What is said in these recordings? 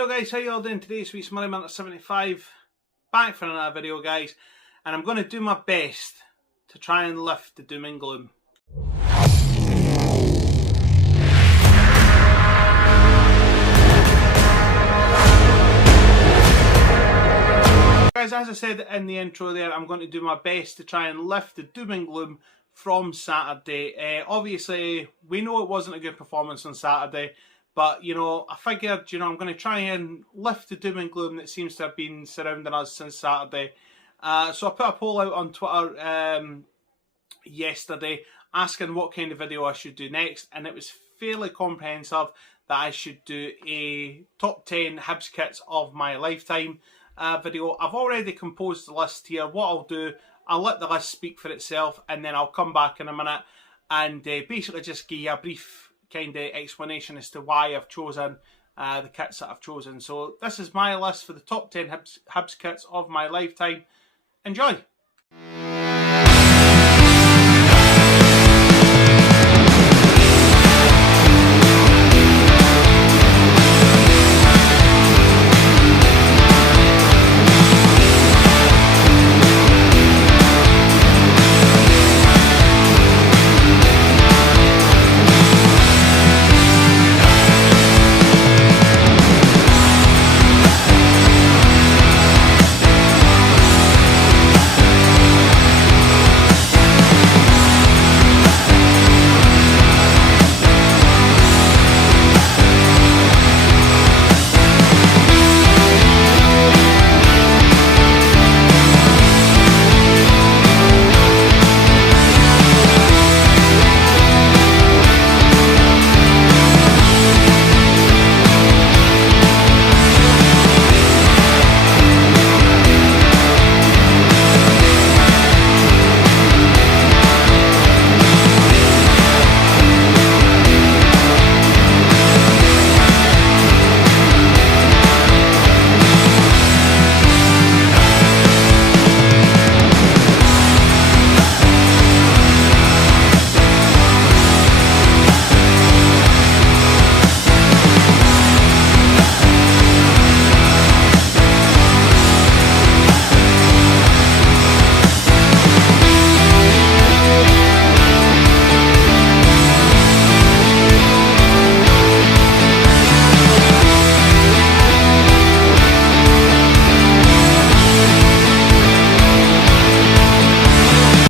Hello guys, how you all doing today? It's Sweet Money Man 75 back for another video, guys, and I'm going to do my best to try and lift the doom and gloom. Guys, as I said in the intro there, I'm going to do my best to try and lift the doom and gloom from Saturday. Obviously, we know it wasn't a good performance on Saturday. But, I figured, I'm going to try and lift the doom and gloom that seems to have been surrounding us since Saturday. So I put a poll out on Twitter yesterday asking what kind of video I should do next. And it was fairly comprehensive that I should do a top 10 Hibs kits of my lifetime video. I've already composed the list here. What I'll do, I'll let the list speak for itself. And then I'll come back in a minute and basically just give you a brief kind of explanation as to why I've chosen the kits that I've chosen. So this is my list for the top 10 Hibs kits of my lifetime. Enjoy!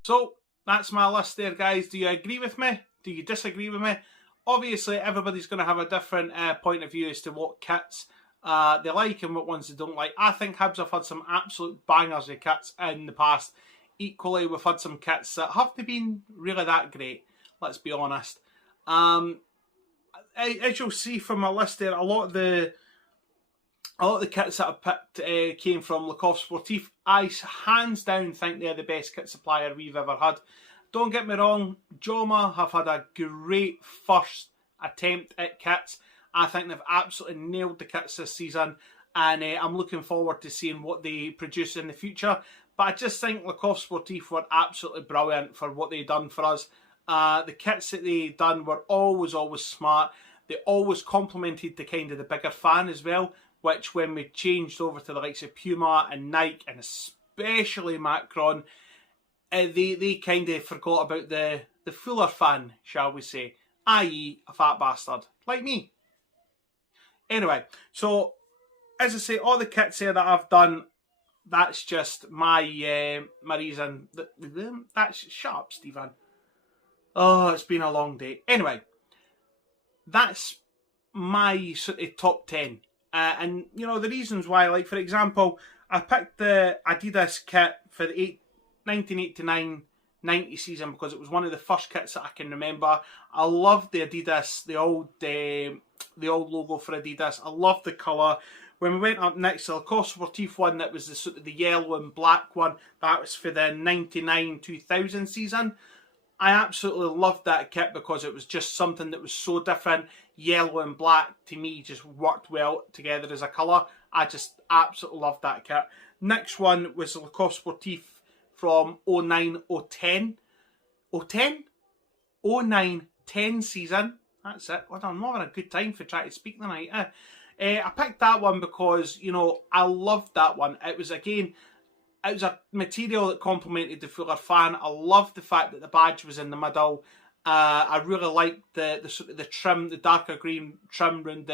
So, that's my list there, guys. Do you agree with me? Do you disagree with me? Obviously, everybody's going to have a different point of view as to what kits they like and what ones they don't like. I think Hibs have had some absolute bangers of kits in the past. Equally, we've had some kits that haven't been really that great, let's be honest. As you'll see from my list there, a lot of the kits that I've picked came from Le Coffre Sportif. I hands down think they're the best kit supplier we've ever had. Don't get me wrong, Joma have had a great first attempt at kits. I think they've absolutely nailed the kits this season, and I'm looking forward to seeing what they produce in the future. But I just think Le Coffre Sportif were absolutely brilliant for what they've done for us. The kits that they done were always smart. They always complemented the kind of the bigger fan as well, which when we changed over to the likes of Puma and Nike and especially Macron, they kind of forgot about the fuller fan, shall we say, i.e. a fat bastard like me. Anyway, so as I say, all the kits here that I've done, that's just my my reason. Shut up, Stephen. Oh, it's been a long day. Anyway, that's my sort of top 10. And, the reasons why, like, for example, I picked the Adidas kit for the 1989-90 season because it was one of the first kits that I can remember. I loved the Adidas, the old logo for Adidas. I loved the colour. When we went up next to the Coffre Sportif one, that was the sort of the yellow and black one. That was for the 99-2000 season. I absolutely loved that kit because it was just something that was so different. Yellow and black, to me, just worked well together as a colour. I just absolutely loved that kit. Next one was the Le Coffre Sportif from 09-010. 010? 09-10 season. That's it. I'm having a good time for trying to speak tonight. I picked that one because, you know, I loved that one. It was, again, it was a material that complemented the fuller fan. I loved the fact that the badge was in the middle. I really liked the sort of the trim, the darker green trim around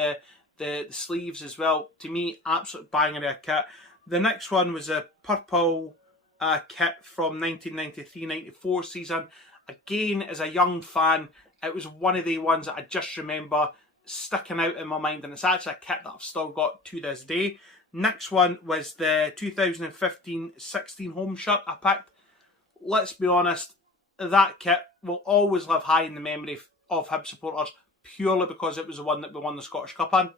the sleeves as well. To me, absolute banger of a kit. The next one was a purple kit from 1993-94 season. Again, as a young fan, it was one of the ones that I just remember sticking out in my mind, and it's actually a kit that I've still got to this day. Next one was the 2015-16 home shirt I picked. Let's be honest, that kit will always live high in the memory of Hibs supporters, purely because it was the one that we won the Scottish Cup in.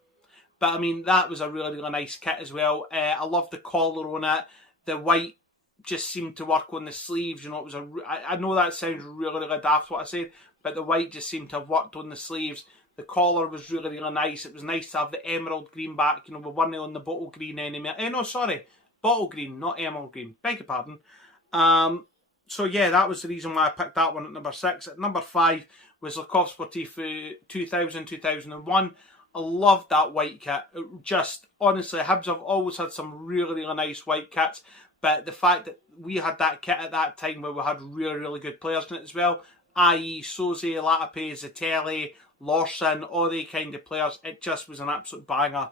But I mean, that was a really, really nice kit as well. I love the collar on it. The white just seemed to work on the sleeves. You know, it was I know that sounds really, really daft what I said, but the white just seemed to have worked on the sleeves. The collar was really, really nice. It was nice to have the emerald green back. You know, we weren't on the bottle green anymore. No, sorry. Bottle green, not emerald green. Beg your pardon. So, yeah, that was the reason why I picked that one at number 6. At number 5 was Le Coq Sportif 2000-2001. I loved that white kit. Just, honestly, Hibs have always had some really, really nice white kits. But the fact that we had that kit at that time where we had really, really good players in it as well, i.e. Soze, Latape, Zatelli, Lawson, all the kind of players, it just was an absolute banger.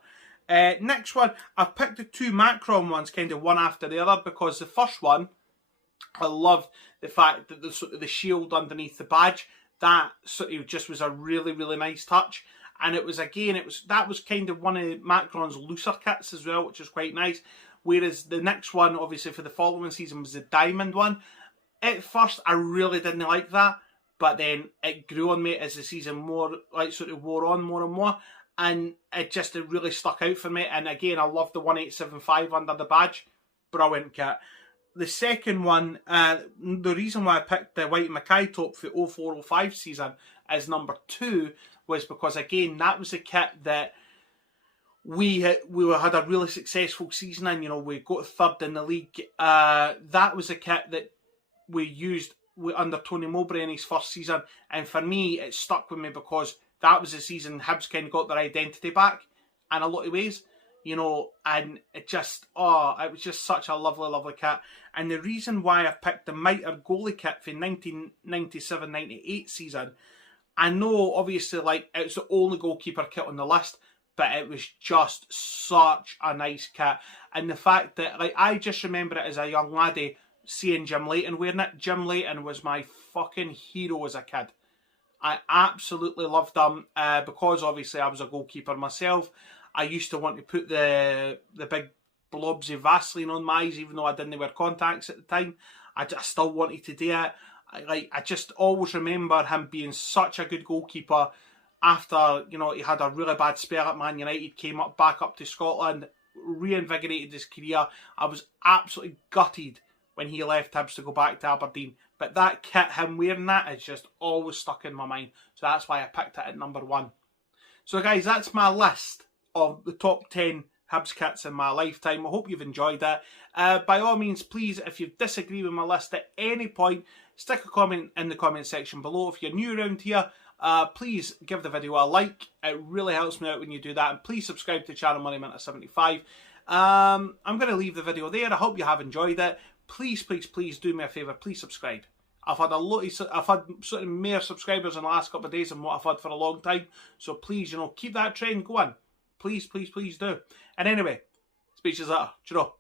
Next one, I've picked the two Macron ones kind of one after the other, because the first one, I loved the fact that the sort of the shield underneath the badge, that sort of just was a really, really nice touch. And it was, again, that was kind of one of Macron's looser kits as well, which is quite nice. Whereas the next one, obviously, for the following season was the diamond one. At first, I really didn't like that. But then it grew on me as the season wore on more and more. And it really stuck out for me. And again, I love the 1875 under the badge. Brilliant kit. The second one, the reason why I picked the white Mackay top for 04-05 season as number 2 was because, again, that was a kit that we had a really successful season in. You know, we got third in the league. That was a kit that we used under Tony Mowbray in his first season, and for me it stuck with me because that was the season Hibs kind of got their identity back in a lot of ways, you know, and it was just such a lovely, lovely kit. And the reason why I picked the Mitre goalie kit for 1997-98 season, I know obviously like it's the only goalkeeper kit on the list, but it was just such a nice kit. And the fact that, like, I just remember it as a young laddie seeing Jim Leighton wearing it. Jim Leighton was my fucking hero as a kid. I absolutely loved him because obviously I was a goalkeeper myself. I used to want to put the big blobs of Vaseline on my eyes, even though I didn't wear contacts at the time. I still wanted to do it. I just always remember him being such a good goalkeeper. After, you know, he had a really bad spell at Man United, came back up to Scotland, reinvigorated his career. I was absolutely gutted when he left Hibs to go back to Aberdeen. But that kit, him wearing that, is just always stuck in my mind. So that's why I picked it at number 1. So guys, that's my list of the top 10 Hibs kits in my lifetime. I hope you've enjoyed it. By all means, please, if you disagree with my list at any point, stick a comment in the comment section below. If you're new around here, please give the video a like. It really helps me out when you do that. And please subscribe to the channel Moneyminute75. I'm going to leave the video there. I hope you have enjoyed it. Please, please, please do me a favour. Please subscribe. I've had sort of more subscribers in the last couple of days than what I've had for a long time. So please, you know, keep that trend going. Please, please, please do. And anyway, speeches later. Cheerio.